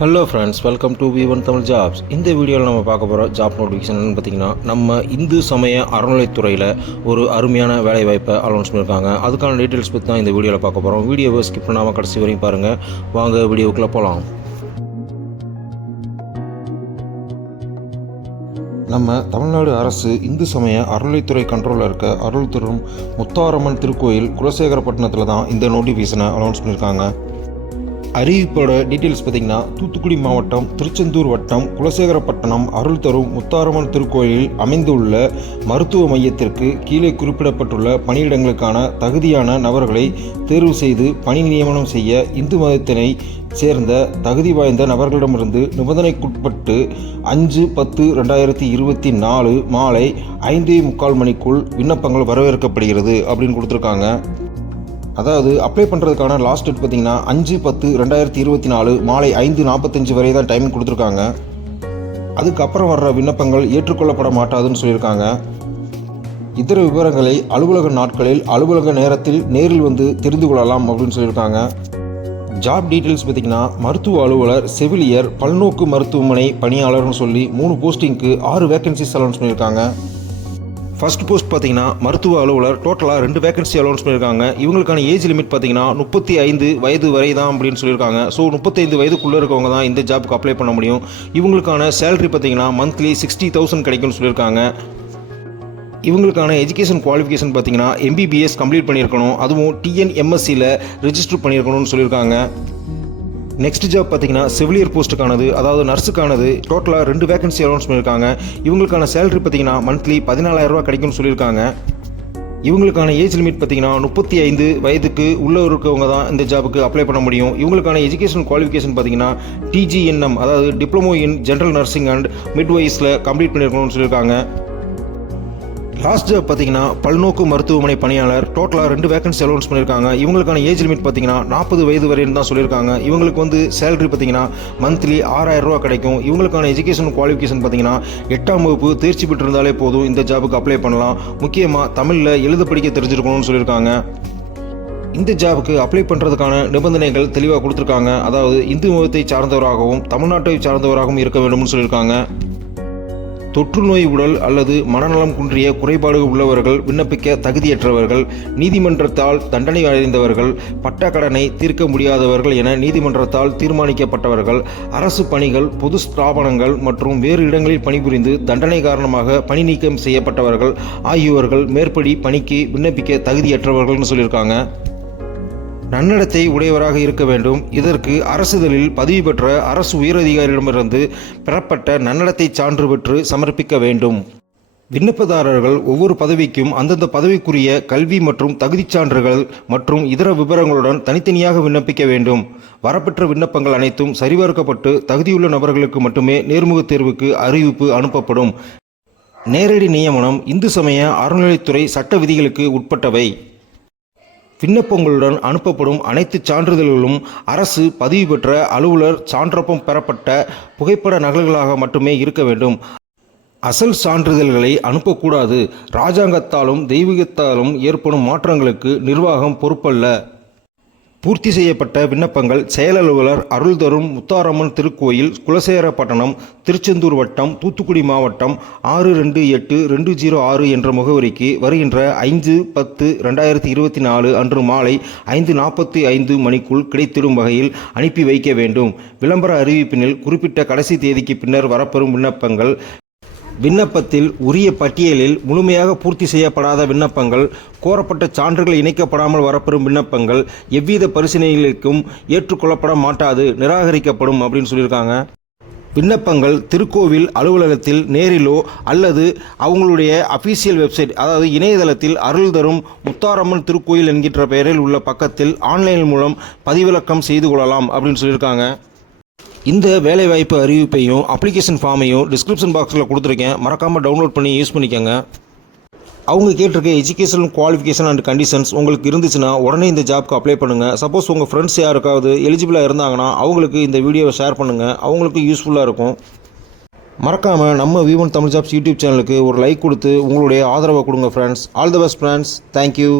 Hello friends, welcome to V1 Tamil jobs. இந்த வீடியோவில் நம்ம பார்க்க போகிற ஜாப் நோட்டிஃபிகேஷன் பார்த்திங்கன்னா, நம்ம இந்து சமய அறநிலைத்துறையில் ஒரு அருமையான வேலைவாய்ப்பை அனௌன்ஸ் பண்ணியிருக்காங்க. அதுக்கான டீட்டெயில்ஸ் பற்றி தான் இந்த வீடியோவில் பார்க்க போகிறோம். வீடியோவை ஸ்கிப் பண்ணாமல் கடைசி வரையும் பாருங்கள். வாங்க வீடியோக்குள்ளே போகலாம். நம்ம தமிழ்நாடு அரசு இந்து சமய அறநிலைத்துறை கண்ட்ரோலில் இருக்க அருள் தரும் முத்தாரம்மன் திருக்கோயில் குலசேகரப்பட்டினத்தில் தான் இந்த நோட்டிஃபிகேஷனை அனௌன்ஸ் பண்ணியிருக்காங்க. அறிவிப்போட டீட்டெயில்ஸ் பார்த்திங்கன்னா, தூத்துக்குடி மாவட்டம் திருச்செந்தூர் வட்டம் குலசேகரப்பட்டினம் அருள் தரும் முத்தாரம்மன் திருக்கோயிலில் அமைந்துள்ள மருத்துவ மையத்திற்கு கீழே குறிப்பிடப்பட்டுள்ள பணியிடங்களுக்கான தகுதியான நபர்களை தேர்வு செய்து பணி நியமனம் செய்ய இந்து மதத்தினை சேர்ந்த தகுதி வாய்ந்த நபர்களிடமிருந்து நிபந்தனைக்குட்பட்டு 5/10/2024 மாலை 5:45 மணிக்குள் விண்ணப்பங்கள் வரவேற்கப்படுகிறது அப்படின்னு கொடுத்துருக்காங்க. அதாவது அப்ளை பண்ணுறதுக்கான லாஸ்ட் டேட் பார்த்திங்கன்னா 5/10/2024 மாலை 5:45 வரை தான் டைம் கொடுத்துருக்காங்க. அதுக்கப்புறம் வர்ற விண்ணப்பங்கள் ஏற்றுக்கொள்ளப்பட மாட்டாதுன்னு சொல்லியிருக்காங்க. இதர விவரங்களை அலுவலக நாட்களில் அலுவலக நேரத்தில் நேரில் வந்து தெரிந்து கொள்ளலாம் அப்படின்னு சொல்லியிருக்காங்க. ஜாப் டீட்டெயில்ஸ் பார்த்திங்கன்னா, மருத்துவ அலுவலர், செவிலியர், பல்நோக்கு மருத்துவமனை பணியாளர்னு சொல்லி 3 போஸ்டிங்க்கு 6 வேகன்சிஸ் அலௌன்ஸ் பண்ணியிருக்காங்க. ஃபர்ஸ்ட் போஸ்ட் பார்த்தீங்கன்னா மருத்துவ அலுவலர், டோட்டலாக 2 வேகன்சி அலௌன்ஸ் பண்ணியிருக்காங்க. இவங்களுக்கான ஏஜ் லிமிட் பார்த்தீங்கன்னா 35 வயது வரை தான் அப்படின்னு சொல்லியிருக்காங்க. ஸோ 35 வயதுக்குள்ளே இருக்கவங்க தான் இந்த ஜாப்புக்கு அப்ளை பண்ண முடியும். இவங்களுக்கான சேலரி பார்த்தீங்கன்னா மந்த்லி 60,000 கிடைக்கும்னு சொல்லியிருக்காங்க. இவங்களுக்கான எஜுகேஷன் குவாலிஃபிகேஷன் பார்த்தீங்கன்னா MBBS கம்ப்ளீட் பண்ணியிருக்கணும், அதுவும் TNMSCயில் ரெஜிஸ்டர் பண்ணியிருக்கணும்னு சொல்லியிருக்காங்க. நெக்ஸ்ட் ஜாப் பார்த்தீங்கன்னா செவிலியர் போஸ்ட்டுக்கானது, அதாவது நர்ஸுக்கானது. டோட்டலாக 2 வேகன்சி அனௌன்ஸ் பண்ணியிருக்காங்க. இவங்களுக்கான சேலரி பார்த்தீங்கன்னா மந்த்லி 14,000 ரூபா கிடைக்கும்னு சொல்லியிருக்காங்க. இவங்களுக்கான ஏஜ் லிமிட் பார்த்தீங்கன்னா 35 வயதுக்கு உள்ளே இருக்கவங்க தான் இந்த ஜாபுக்கு அப்ளை பண்ண முடியும். இவங்களுக்கான எஜுகேஷன் குவாலிஃபிகேஷன் பார்த்தீங்கன்னா TGNM, அதாவது diploma in general nursing and மிட்வைஸில் கம்ப்ளீட் பண்ணியிருக்கணும்னு சொல்லியிருக்காங்க. லாஸ்ட் ஜாப் பார்த்தீங்கன்னா பல்நோக்கு மருத்துவமனை பணியாளர். டோட்டலாக 2 வேகன்சி அலௌன்ஸ் பண்ணியிருக்காங்க. இவங்களுக்கான ஏஜ் லிமிட் பார்த்தீங்கன்னா 40 வயது வரைன்னு தான் சொல்லியிருக்காங்க. இவங்களுக்கு வந்து சேலரி பார்த்தீங்கன்னா மந்த்லி 6,000 ரூபா கிடைக்கும். இவங்களுக்கான எஜுகேஷன் குவாலிஃபிகேஷன் பார்த்தீங்கன்னா 8ஆம் வகுப்பு தேர்ச்சி பெற்றிருந்தாலே போதும் இந்த ஜாபுக்கு அப்ளை பண்ணலாம். முக்கியமாக தமிழில் எழுத படிக்க தெரிஞ்சிருக்கணும்னு சொல்லியிருக்காங்க. இந்த ஜாபுக்கு அப்ளை பண்ணுறதுக்கான நிபந்தனைகள் தெளிவாக கொடுத்துருக்காங்க. அதாவது இந்து மதத்தை சார்ந்தவராகவும் தமிழ்நாட்டை சார்ந்தவராகவும் இருக்க வேண்டும்னு சொல்லியிருக்காங்க. தொற்று நோய், உடல் அல்லது மனநலம் குன்றிய குறைபாடு உள்ளவர்கள், விண்ணப்பிக்க தகுதியற்றவர்கள், நீதிமன்றத்தால் தண்டனை அடைந்தவர்கள், பட்ட கடனை தீர்க்க முடியாதவர்கள் என நீதிமன்றத்தால் தீர்மானிக்கப்பட்டவர்கள், அரசு பணிகள், பொது ஸ்தாபனங்கள் மற்றும் வேறு இடங்களில் பணிபுரிந்து தண்டனை காரணமாக பணி நீக்கம் செய்யப்பட்டவர்கள் ஆகியோர்கள் மேற்படி பணிக்கு விண்ணப்பிக்க தகுதியற்றவர்கள்னு சொல்லியிருக்காங்க. நன்னடத்தை உடையவராக இருக்க வேண்டும். இதற்கு அரசுதலில் பதிவு பெற்ற அரசு உயரதிகாரியிடமிருந்து பெறப்பட்ட நன்னடத்தை சான்று பெற்று சமர்ப்பிக்க வேண்டும். விண்ணப்பதாரர்கள் ஒவ்வொரு பதவிக்கும் அந்தந்த பதவிக்குரிய கல்வி மற்றும் தகுதிச் சான்றுகள் மற்றும் இதர விவரங்களுடன் தனித்தனியாக விண்ணப்பிக்க வேண்டும். வரப்பெற்ற விண்ணப்பங்கள் அனைத்தும் சரிபார்க்கப்பட்டு தகுதியுள்ள நபர்களுக்கு மட்டுமே நேர்முகத் தேர்வுக்கு அறிவிப்பு அனுப்பப்படும். நேரடி நியமனம் இந்து சமய அறநிலைத்துறை சட்ட விதிகளுக்கு உட்பட்டவை. விண்ணப்பங்களுடன் அனுப்பப்படும் அனைத்து சான்றிதழ்களும் அரசு பதிவு பெற்ற அலுவலர் சான்றொப்பம் பெறப்பட்ட புகைப்பட நகல்களாக மட்டுமே இருக்க வேண்டும். அசல் சான்றிதழ்களை அனுப்பக்கூடாது. இராஜாங்கத்தாலும் தெய்வீகத்தாலும் ஏற்படும் மாற்றங்களுக்கு நிர்வாகம் பொறுப்பல்ல. பூர்த்தி செய்யப்பட்ட விண்ணப்பங்கள் செயல் அலுவலர், அருள் தரும் முத்தாரம்மன் திருக்கோயில், குலசேகரப்பட்டினம், திருச்செந்தூர் வட்டம், தூத்துக்குடி மாவட்டம் 628206 என்ற முகவரிக்கு வருகின்ற 5/10/2024 அன்று மாலை 5:45 மணிக்குள் கிடைத்திடும் வகையில் அனுப்பி வைக்க வேண்டும். விளம்பர அறிவிப்பினில் குறிப்பிட்ட கடைசி தேதிக்கு பின்னர் வரப்பெறும் விண்ணப்பங்கள், விண்ணப்பத்தில் உரிய பட்டியலில் முழுமையாக பூர்த்தி செய்யப்படாத விண்ணப்பங்கள், கோரப்பட்ட சான்றுகள் இணைக்கப்படாமல் வரப்பெறும் விண்ணப்பங்கள் எவ்வித பரிசீலனைகளுக்கும் ஏற்றுக்கொள்ளப்பட மாட்டாது, நிராகரிக்கப்படும் அப்படின்னு சொல்லியிருக்காங்க. விண்ணப்பங்கள் திருக்கோவில் அலுவலகத்தில் நேரிலோ அல்லது அவங்களுடைய அஃபீஷியல் வெப்சைட், அதாவது இணையதளத்தில் அருள் தரும் முத்தாரம்மன் திருக்கோயில் என்கின்ற பெயரில் உள்ள பக்கத்தில் ஆன்லைன் மூலம் பதிவிறக்கம் செய்து கொள்ளலாம் அப்படின்னு சொல்லியிருக்காங்க. இந்த வேலைவாய்ப்பு அறிவிப்பையும் அப்ளிகேஷன் ஃபார்மையும் டிஸ்கிரிப்ஷன் பாக்ஸில் கொடுத்துருக்கேன். மறக்காமல் டவுன்லோட் பண்ணி யூஸ் பண்ணிக்கோங்க. அவங்க கேட்டிருக்க எஜுகேஷன் குவாலிஃபிகேஷன் அண்ட் கண்டிஷன்ஸ் உங்களுக்கு இருந்துச்சுன்னா உடனே இந்த ஜாப்க்கு அப்ளை பண்ணுங்கள். சப்போஸ் உங்கள் ஃப்ரெண்ட்ஸ் யாருக்காவது எலிஜிபிளாக இருந்தாங்கன்னா அவங்களுக்கு இந்த வீடியோவை ஷேர் பண்ணுங்கள். அவங்களுக்கு யூஸ்ஃபுல்லாக இருக்கும். மறக்காமல் நம்ம V1 தமிழ் ஜாப்ஸ் யூடியூப் சேனலுக்கு ஒரு லைக் கொடுத்து உங்களுடைய ஆதரவை கொடுங்க friends. All the best friends. Thank you.